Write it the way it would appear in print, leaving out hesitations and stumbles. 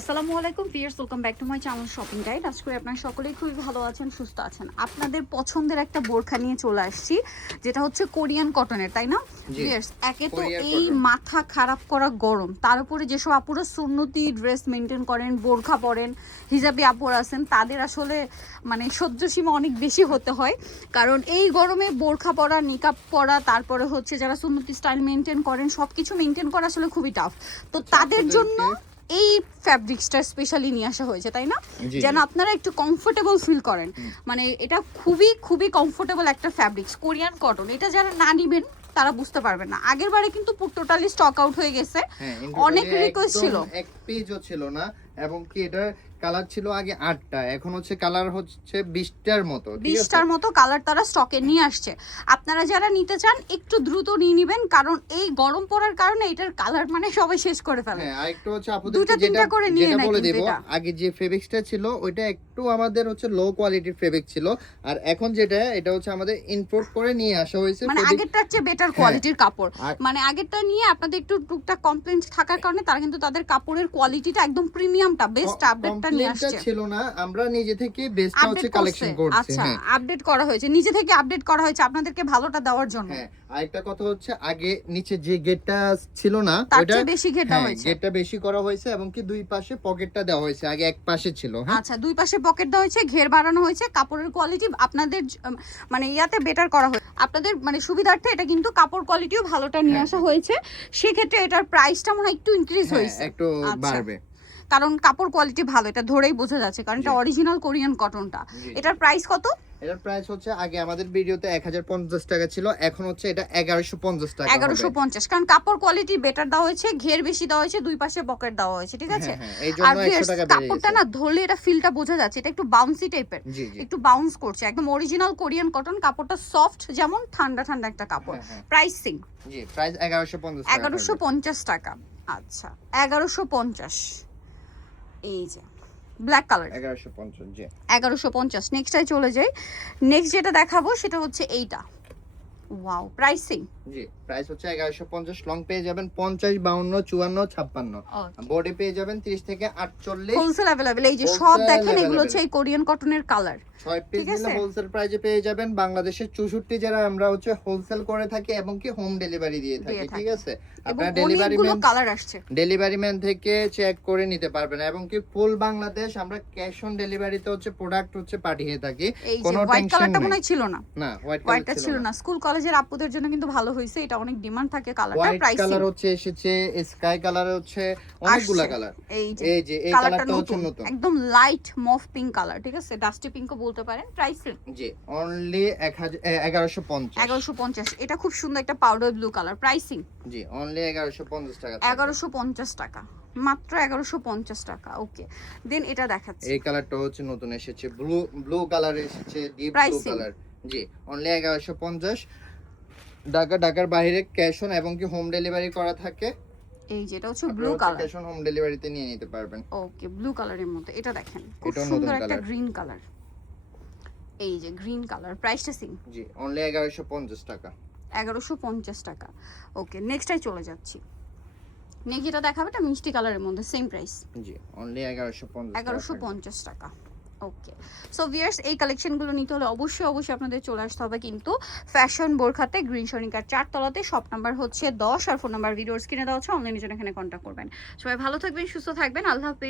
আসসালামু আলাইকুম viewers, welcome back to my channel shopping guide. আজকে আপনারা সকলেই খুবই ভালো আছেন, সুস্থ আছেন। আপনাদের পছন্দের একটা বোরখা নিয়ে চলে আসছি, যেটা হচ্ছে কোরিয়ান কটনের, তাই না ভিউয়ার্স? একে তো এই মাথা খারাপ করা গরম, তার উপরে যেসব আপুরা সুন্নতি ড্রেস মেনটেন করেন, বোরখা পরেন, হিজাবি আপুরা আছেন, তাদের আসলে মানে সহ্য সীমা অনেক বেশি হতে হয়। কারণ এই গরমে বোরখা পরা, নিকাব পরা, তারপরে হচ্ছে যারা সুন্নতি স্টাইল মেনটেন করেন, সব কিছু মেনটেন করা আসলে খুবই টাফ। তো তাদের জন্য এই ফ্যাব্রিক্সটা স্পেশালি নিয়ে আসা হয়েছে, তাই না? যেন আপনারা একটু কমফোর্টেবল ফিল করেন। মানে এটা খুবই খুবই কমফোর্টেবল একটা ফ্যাব্রিক্স, কোরিয়ান কটন। এটা যারা না নিবেন তারা বুঝতে পারবেন না। আগের বারে কিন্তু টোটালি স্টক আউট হয়ে গেছে, অনেক রিকোয়েস্ট ছিল, এক পেজও ছিল না। এবং কি এটা কালার ছিল আগে 8টা, এখন হচ্ছে কালার হচ্ছে 20টার মতো, 20টার মতো কালার তারা স্টকে নিয়ে আসছে। আপনারা যারা নিতে চান একটু দ্রুত নিয়ে নেবেন, কারণ এই গরম পড়ার কারণে এটার কালার মানে সবাই শেষ করে ফেলে। হ্যাঁ, আরেকটু হচ্ছে আপনাদেরকে যেটা বলে দেব, আগে যে ফেব্রিক্সটা ছিল ওইটা একটু আমাদের হচ্ছে লো কোয়ালিটির ফেব্রিক ছিল, আর এখন যেটা এটা হচ্ছে আমাদের ইম্পোর্ট করে নিয়ে আসা হয়েছে, মানে আগেরটার চেয়ে বেটার কোয়ালিটির কাপড়। মানে আগেরটা নিয়ে আপনাদের একটু টুকটাক কমপ্লেইন থাকার কারণে তারা কিন্তু তাদের কাপড়ের কোয়ালিটিটা একদম প্রিমিয়ামটা, বেস্ট আপডেটটা নিয়ে আসছে। ছিল না, আমরা নিজে থেকে বেস্টটা হচ্ছে কালেকশন করছি। আচ্ছা, আপডেট করা হয়েছে, নিজে থেকে আপডেট করা হয়েছে আপনাদেরকে ভালোটা দেওয়ার জন্য। হ্যাঁ, আরেকটা কথা হচ্ছে আগে নিচে যে গেটটা ছিল না, ওটা বেশি গেট দেওয়া হয়েছে, গেটটা বেশি করা হয়েছে, এবং কি দুই পাশে পকেটটা দেওয়া হয়েছে, আগে এক পাশে ছিল। আচ্ছা, দুই পাশে পকেট দেওয়া হয়েছে, ঘের বাড়ানো হয়েছে, কাপড়ের কোয়ালিটি আপনাদের মানে ইয়াতে বেটার করা হয়েছে আপনাদের মানে সুবিধার্থে। এটা কিন্তু কাপড় কোয়ালিটিও ভালোটা নিয়ে আসা হয়েছে, সেক্ষেত্রে এটার প্রাইসটা মনে হয় একটু ইনক্রিজ হয়েছে, একটু বাড়বে, কারণ কাপড় কোয়ালিটি ভালো, এটা ধরেই বোঝা যাচ্ছে, কারণ এটা অরিজিনাল কোরিয়ান কটনটা। এটার প্রাইস কত? এটার প্রাইস হচ্ছে আগে আমাদের ভিডিওতে 1050 টাকা ছিল, এখন হচ্ছে এটা 1150 টাকা হবে। 1150, কারণ কাপড় কোয়ালিটি বেটার দেওয়া হয়েছে, ঘের বেশি দেওয়া হয়েছে, দুই পাশে পকেট দেওয়া হয়েছে, ঠিক আছে? এই জন্য 100 টাকা বেড়ে গেছে। কাপড়টা না ধরলে এটা ফিলটা বোঝা যাচ্ছে, এটা একটু বাউন্সি টাইপের, একটু বাউন্স করছে, একদম অরিজিনাল কোরিয়ান কটন। কাপড়টা সফট, যেমন ঠান্ডা ঠান্ডা একটা কাপড়। প্রাইসিং জি, প্রাইস 1150 টাকা। 1150 টাকা। আচ্ছা, 1150। এই যে ব্ল্যাক কালার 1150, জি 1150। নেক্সটটাই চলে যাই। নেক্সট যেটা দেখাবো সেটা হচ্ছে এইটা। ওয়াও, প্রাইসিং জি, প্রাইস হচ্ছে 1150। লং পেয়ে যাবেন 50, 52, 54, 56। বডি পেয়ে যাবেন 30 থেকে 48। Wholesale available. এই যে সব দেখেন, এগুলো হচ্ছে এই কোরিয়ান কটনের কালার। 6 পিস নিলে হোলসেল প্রাইসে পেয়ে যাবেন। বাংলাদেশের 64 যারা আমরা হচ্ছে হোলসেল করে থাকি, এবং কি হোম ডেলিভারি দিয়ে থাকি, ঠিক আছে? আপনারা ডেলিভারি ম্যান থেকে চেক করে নিতে পারবেন, এবং কি ফুল বাংলাদেশ আমরা ক্যাশ অন ডেলিভারিতে হচ্ছে প্রোডাক্ট হচ্ছে পাঠিয়ে থাকি। কোনো টেনশন নেই। মনে ছিল না, না হোয়াইটটা ছিল না। স্কুল কলেজের আপুদের জন্য কিন্তু ভালো হইছে, এটা অনেক ডিমান্ড থাকে কালারটা। প্রাইসিং কালার হচ্ছে এসেছে, স্কাই কালার হচ্ছে, অনেকগুলা কালার। এই যে এই কালারটা হচ্ছে নতুন, একদম লাইট মফ পিঙ্ক কালার, ঠিক আছে? ডাস্টি পিঙ্কও বলতে পারেন। প্রাইসিং জি অনলি 1150। 1150। এটা খুব সুন্দর একটা পাউডার ব্লু কালার। প্রাইসিং জি অনলি 1150 টাকা। 1150 টাকা, মাত্র 1150 টাকা। ওকে, দেন এটা দেখাচ্ছি। এই কালারটা হচ্ছে নতুন এসেছে, ব্লু কালার এসেছে, ডিপ ব্লু কালার। জি অনলি 1150। ঢাকার বাইরে ক্যাশ অন এবং কি হোম ডেলিভারি করা থাকে। এই যেটা হচ্ছে blue colour, cash on home ডেলিভারিতে নিয়ে নিতে পারবেন। ওকে, ব্লু কালারের মধ্যে এটা দেখেন, খুব সুন্দর একটা গ্রিন কালার। এই যে গ্রিন কালার। প্রাইসটা সিং জি অনলি 1150 টাকা। 1150 টাকা। ওকে, নেক্সটটাই চলে যাচ্ছি। নেক্সট যেটা দেখাবে এটা মিষ্টি কালারের মধ্যে, সেম প্রাইস। জি অনলি 1150 1150 টাকা। ওকে, সো ভিউয়ার্স, এই কালেকশনগুলো নিতে হলে অবশ্যই আপনাদের চলে আসতে হবে কিন্তু ফ্যাশন বোরখাতে, গ্রিন সনিকার 4 তলাতে। শপ নাম্বার হচ্ছে 10, আর ফোন নাম্বার ভিডিওর স্ক্রিনে দেওয়া আছে। অনলাইনে জন্য এখানে কন্ট্যাক্ট করবেন। সবাই ভালো থাকবেন, সুস্থ থাকবেন, আল্লাহ হাফেজ।